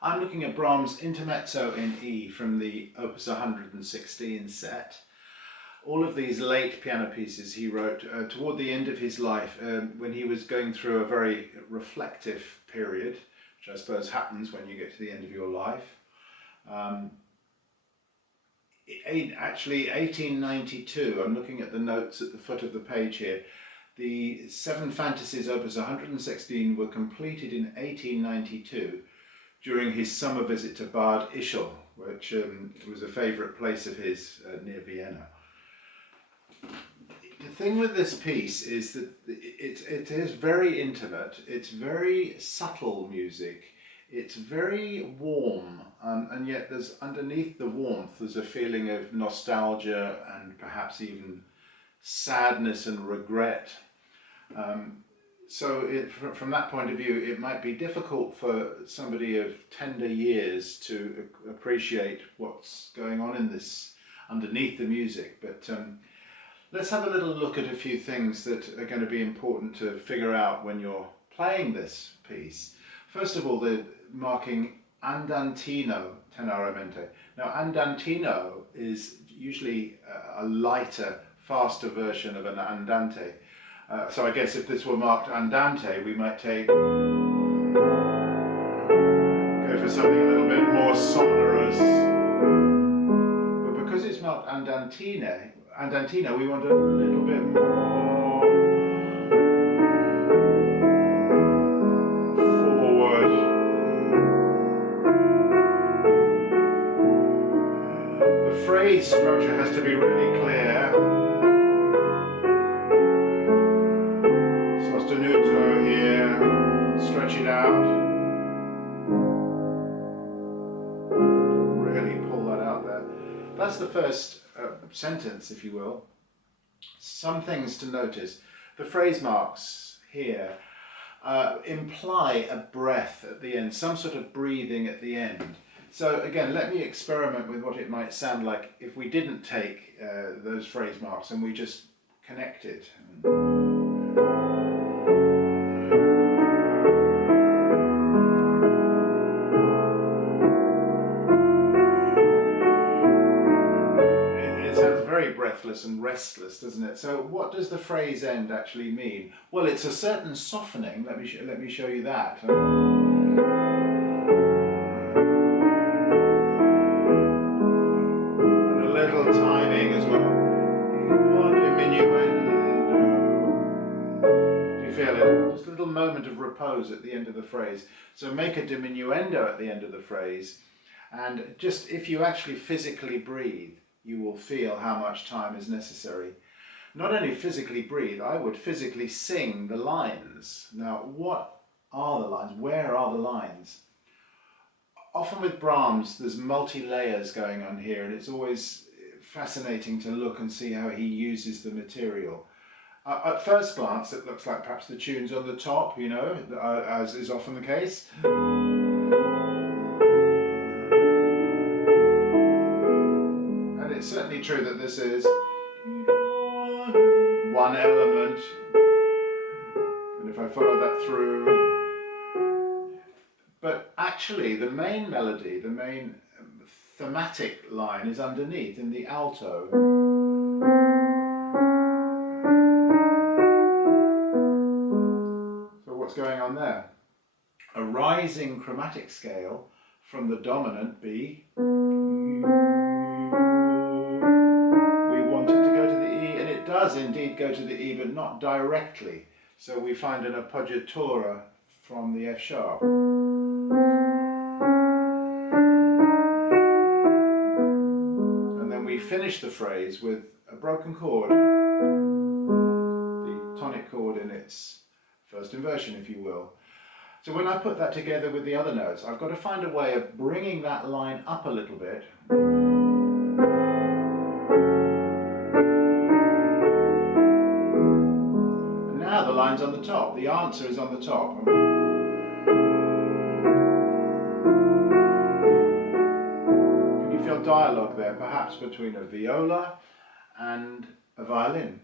I'm looking at Brahms Intermezzo in E from the Opus 116 set. All of these late piano pieces he wrote toward the end of his life when he was going through a very reflective period, which I suppose happens when you get to the end of your life. Actually 1892, I'm looking at the notes at the foot of the page here, the 7 Fantasies Opus 116 were completed in 1892 during his summer visit to Bad Ischl, which was a favourite place of his near Vienna. The thing with this piece is that it is very intimate, it's very subtle music, it's very warm, and yet there's underneath the warmth there's a feeling of nostalgia and perhaps even sadness and regret. So from that point of view, it might be difficult for somebody of tender years to appreciate what's going on in this underneath the music. But let's have a little look at a few things that are going to be important to figure out when you're playing this piece. First of all, the marking andantino tenoramente. Now, andantino is usually a lighter, faster version of an andante. So I guess if this were marked andante, we might go for something a little bit more sonorous. But because it's marked andantino, we want a little bit more forward. The phrase structure has to be really clear. Sostenuto here, stretch it out. Really pull that out there. That's the first sentence, if you will. Some things to notice. The phrase marks here imply a breath at the end, some sort of breathing at the end. So again, let me experiment with what it might sound like if we didn't take those phrase marks and we just connected. Very breathless and restless, doesn't it? So what does the phrase end actually mean? Well, it's a certain softening. Let me show you that. And a little timing as well. Diminuendo. Do you feel it? Just a little moment of repose at the end of the phrase. So make a diminuendo at the end of the phrase, and just if you actually physically breathe, you will feel how much time is necessary. Not only physically breathe, I would physically sing the lines. Now, what are the lines? Where are the lines? Often with Brahms, there's multi-layers going on here, and it's always fascinating to look and see how he uses the material. At first glance, it looks like perhaps the tune's on the top, you know, as is often the case. It's certainly true that this is one element, and if I follow that through, but actually the main melody, the main thematic line is underneath in the alto. So what's going on there? A rising chromatic scale from the dominant B. Does indeed go to the E, but not directly. So we find an appoggiatura from the F sharp. And then we finish the phrase with a broken chord, the tonic chord in its first inversion, if you will. So when I put that together with the other notes, I've got to find a way of bringing that line up a little bit. Now the line's on the top, the answer is on the top. Can you feel dialogue there, perhaps between a viola and a violin?